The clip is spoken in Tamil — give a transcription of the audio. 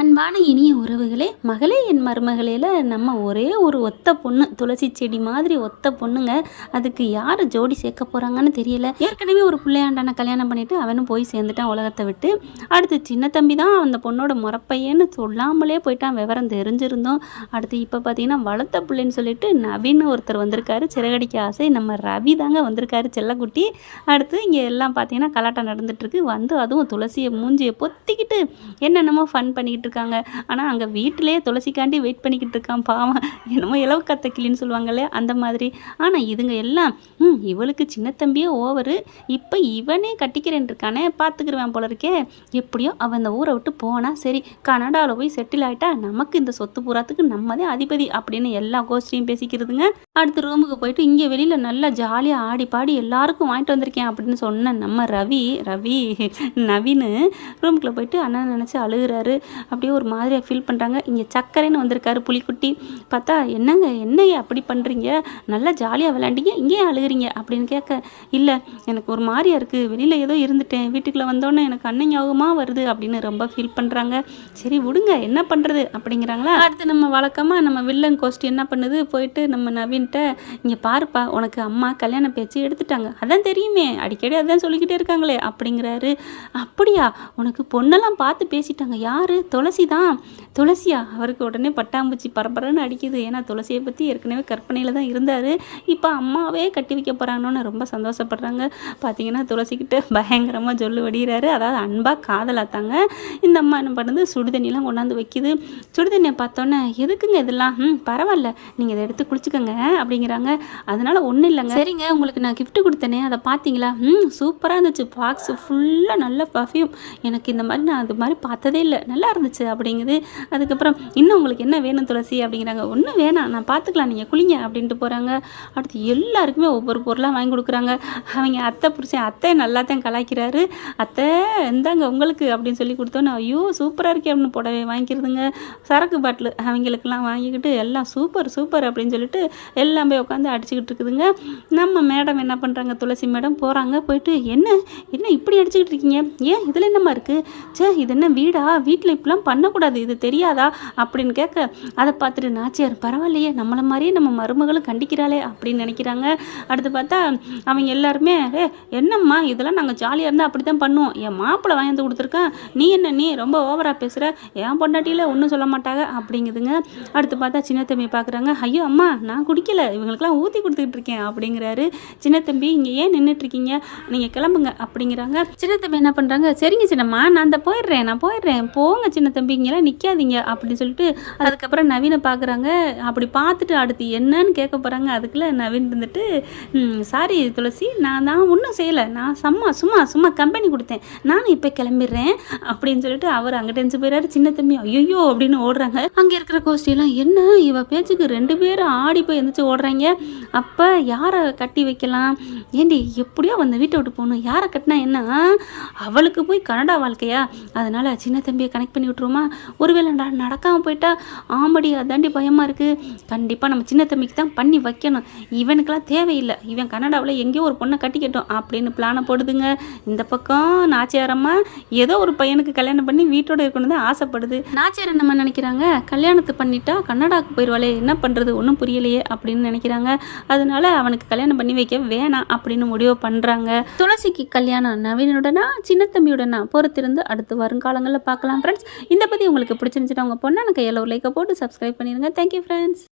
அன்பான இனிய உறவுகளே, மகளே என் மருமகளேல நம்ம ஒரே ஒரு ஒத்த பொண்ணு, துளசி செடி மாதிரி ஒத்த பொண்ணுங்க. அதுக்கு யார் ஜோடி சேர்க்க போகிறாங்கன்னு தெரியல. ஏற்கனவே ஒரு பிள்ளையாண்டான கல்யாணம் பண்ணிட்டு அவனும் போய் சேர்ந்துட்டான் உலகத்தை விட்டு. அடுத்து சின்ன தம்பி தான் அந்த பொண்ணோட முறப்பையன்னு சொல்லாமலே போயிட்டான், விவரம் தெரிஞ்சிருந்தோம். அடுத்து இப்போ பார்த்தீங்கன்னா வளர்த்த பிள்ளைன்னு சொல்லிட்டு நவீன் ஒருத்தர் வந்திருக்காரு. சிறகடிக்க ஆசை நம்ம ரவி தாங்க வந்திருக்காரு, செல்லக்குட்டி. அடுத்து இங்கே எல்லாம் பார்த்தீங்கன்னா கலாட்டம் நடந்துட்டுருக்கு. வந்து அதுவும் துளசியை மூஞ்சியை பொத்திக்கிட்டு என்னென்னமோ ஃபன் பண்ணிக்கிட்டு இருக்காங்க. ஆனால் அங்கே வீட்டிலேயே துளசிக்காண்டி வெயிட் பண்ணிக்கிட்டு இருக்கான் பாவம். என்னமோ இலவு கத்த கிளின்னு சொல்லுவாங்களே அந்த மாதிரி. ஆனால் இதுங்க எல்லாம் இவளுக்கு சின்ன தம்பியே ஓவரு, இப்போ இவனே கட்டிக்கிறேன் இருக்கானே, பார்த்துக்கிருவேன் போல இருக்கே. எப்படியோ அவன் இந்த ஊரை விட்டு போனால் சரி, கனடாவில் போய் செட்டில் ஆகிட்டா நமக்கு இந்த சொத்து பூராத்துக்கு நம்மதே அதிபதி அப்படின்னு எல்லா கோஷ்டியும் பேசிக்கிறதுங்க. அடுத்த ரூமுக்கு போயிட்டு இங்கே வெளியில் நல்லா ஜாலியாக ஆடி பாடி எல்லாருக்கும் வாங்கிட்டு வந்திருக்கேன் அப்படின்னு சொன்ன நம்ம ரவி நவீன் ரூமுக்குள்ளே போயிட்டு அண்ணன் நினச்சி அழுகிறாரு. அப்படியே ஒரு மாதிரியாக ஃபீல் பண்ணுறாங்க. இங்கே சக்கரைன்னு வந்திருக்காரு புலிக்குட்டி. பார்த்தா என்னையே அப்படி பண்ணுறீங்க, நல்லா ஜாலியாக விளையாண்டிங்க, இங்கேயே அழுகிறீங்க அப்படின்னு கேட்க, இல்லை எனக்கு ஒரு மாதிரியாக இருக்குது, வெளியில் ஏதோ இருந்துட்டேன், வீட்டுக்குள்ளே வந்தோன்னே எனக்கு அண்ணன் ஞாபகமாக வருது அப்படின்னு ரொம்ப ஃபீல் பண்ணுறாங்க. சரி விடுங்க, என்ன பண்ணுறது அப்படிங்கிறாங்களா. அடுத்து நம்ம வழக்கமாக நம்ம வில்லன் கோஷ்டி என்ன பண்ணுது, போயிட்டு நம்ம நவீன்கிட்ட, இங்கே பாருப்பா உனக்கு அம்மா கல்யாண பேச்சு எடுத்துட்டாங்க, அதான் தெரியுமே, அடிக்கடி அதான் சொல்லிக்கிட்டே இருக்காங்களே அப்படிங்கிறாரு. அப்படியா, உனக்கு பொண்ணெல்லாம் பார்த்து பேசிட்டாங்க, யார், துளசி தான். துளசியா, அவருக்கு உடனே பட்டாம்பூச்சி பரபரன்னு அடிக்குது. ஏன்னா துளசியை பற்றி ஏற்கனவே கற்பனையில் தான் இருந்தார். இப்போ அம்மாவே கட்டி வைக்க போகிறாங்கன்னு ரொம்ப சந்தோஷப்படுறாங்க. பார்த்தீங்கன்னா துளசிக்கிட்ட பயங்கரமாக சொல்லு வடிகிறாரு. அதாவது அன்பாக காதலாத்தாங்க. இந்த அம்மா என்ன பண்ணுது, சுடுதண்ணிலாம் கொண்டாந்து வைக்குது. சுடுதண்ணியை பார்த்தோன்னே எதுக்குங்க இதெல்லாம், பரவாயில்ல நீங்கள் இதை எடுத்து குளிச்சுக்கோங்க அப்படிங்கிறாங்க. அதனால் ஒன்றும் இல்லைங்க, சரிங்க உங்களுக்கு நான் கிஃப்ட் கொடுத்தேனே அதை பார்த்தீங்களா, சூப்பராக இருந்துச்சு, பாக்ஸ் ஃபுல்லாக நல்ல பர்ஃப்யூம், எனக்கு இந்த மாதிரி நான் அது மாதிரி பார்த்ததே இல்லை, நல்லா இருந்துச்சு அப்படிங்குது. அதுக்கப்புறம் இன்னும் உங்களுக்கு என்ன வேணும் துளசி அப்படிங்கிறாங்க. ஒன்றும் வேணாம், நான் பார்த்துக்கலாம், நீங்கள் குளிங்க அப்படின்ட்டு போகிறாங்க. அடுத்து எல்லாருக்குமே ஒவ்வொரு பொருளாக வாங்கி கொடுக்குறாங்க. அவங்க அத்தை புருஷன் அத்தை நல்லாத்தான் கலாய்க்கிறாரு. அத்தை இந்தாங்க உங்களுக்கு அப்படின்னு சொல்லி கொடுத்தோன்னே, ஐயோ சூப்பராக இருக்கே அப்படின்னு புடவை வாங்கிக்கிறதுங்க. சரக்கு பாட்டில் அவங்களுக்கெல்லாம் வாங்கிக்கிட்டு எல்லாம் சூப்பர் சூப்பர் அப்படின்னு சொல்லிட்டு எல்லாமே உட்காந்து அடிச்சுக்கிட்டு இருக்குதுங்க. நம்ம மேடம் என்ன பண்ணுறாங்க, துளசி மேடம் போகிறாங்க. போயிட்டு என்ன இப்படி அடிச்சுக்கிட்டு இருக்கீங்க, ஏன் இதில் என்னம்மா இருக்குது, இது என்ன வீடா, வீட்டில் இப்படிலாம் பண்ணக்கூடாது, இது தெரியாதா அப்படின்னு கேட்க, அதை பார்த்துட்டு நாச்சியார் பரவாயில்லையே நம்மளை மாதிரியே நம்ம மருமகளும் கண்டிக்கிறாளே அப்படின்னு நினைக்கிறாங்க. அடுத்து பார்த்தா அவங்க எல்லாருமே, என்னம்மா இதெல்லாம் நாங்கள் ஜாலியாக இருந்தால் அப்படி தான் பண்ணுவோம், என் மாப்பிள்ளை வாங்கி கொடுத்துருக்கேன், நீ ரொம்ப ஓவராக பேசுகிற, என் பொண்டாட்டியில் ஒன்றும் சொல்ல மாட்டாங்க அப்படிங்குதுங்க. அடுத்து பார்த்தா சின்ன தம்பி பார்க்குறாங்க. ஐயோ அம்மா நான் குடிக்கல, இவங்களுக்குலாம் ஊற்றி கொடுத்துக்கிட்டு இருக்கேன் அப்படிங்கிறாரு. சின்ன தம்பி இங்கே ஏன் நின்றுட்டுருக்கீங்க, நீங்கள் கிளம்புங்க அப்படிங்கிறாங்க. சின்ன தம்பி என்ன பண்ணுறாங்க, சரிங்க சின்னம்மா நான் அந்த போயிடுறேன் போங்க சின்ன தம்பி, இங்கெல்லாம் நிற்காதீங்க அப்படின்னு சொல்லிட்டு அதுக்கப்புறம் நவீனை பார்க்குறாங்க. அப்படி பார்த்துட்டு அடுத்து என்னன்னு கேட்க போகிறாங்க. அதுக்குள்ளே நவீன் இருந்துட்டு, சாரி துளசி நான் ஒன்றும் செய்யலை, நான் சும்மா கம்பெனி கொடுத்தேன், நானும் இப்போ கிளம்பிடுறேன் அப்படின்னு சொல்லிட்டு அவர் அங்கே டென்ஷன் போயிடாரு. சின்ன தம்பி ஐயோ அப்படின்னு ஓடுறாங்க. அங்கே இருக்கிற கோஷ்டியெல்லாம் என்ன இவ பேச்சுக்கு 2 பேரும் ஆடி போய் எந்திரிச்சு ஓடுறாங்க. அப்போ யாரை கட்டி வைக்கலாம், ஏண்டி எப்படியோ அந்த வீட்டை விட்டு போகணும், யாரை கட்டினா என்ன, அவளுக்கு போய் கனடா வாழ்க்கையா, அதனால் சின்ன தம்பியை கனெக்ட் பண்ணி விட்டுருமா, ஒருவேளை நடக்காமல் போயிட்டா, ஆமாடி அதாண்டி பயமாக இருக்குது, கண்டிப்பாக நம்ம சின்ன தம்பிக்கு தான் பண்ணி வைக்கணும், இவனுக்கெல்லாம் தேவையில்லை, இவன் கனடாவில் எங்கேயோ ஒரு பொண்ணை கட்டிக்கட்டும் அப்படின்னு பிளானை போடுதுங்க. இந்த பக்கம் நாச்சியாரம்மா ஏதோ ஒரு பையனுக்கு கல்யாணம் பண்ணி வீட்டோட இருக்கணும் தான் ஆசைப்படுது. நாச்சியார் நம்ம நினைக்கிறாங்க, கல்யாணத்தை பண்ணிட்டா கன்னடாவுக்கு போயிடுவாளே, என்ன பண்ணுறது ஒன்றும் புரியலையே அப்படின்னு நினைக்கிறாங்க. அதனால அவனுக்கு கல்யாணம் பண்ணி வைக்க வேணாம் அப்படின்னு முடிவு பண்ணுறாங்க. துளசிக்கு கல்யாணம் நவீனுடனா சின்ன தம்பியுடனா பொறுத்திருந்து அடுத்து வருங்காலங்களில் பார்க்கலாம் ஃப்ரெண்ட்ஸ். இந்த பற்றி உங்களுக்கு பிடிச்சிருந்துச்சுன்னா உங்கள் பொண்ணான கையில் ஒரு லைக்கை போட்டு சப்ஸ்கிரைப் பண்ணிடுங்க. Thank you friends.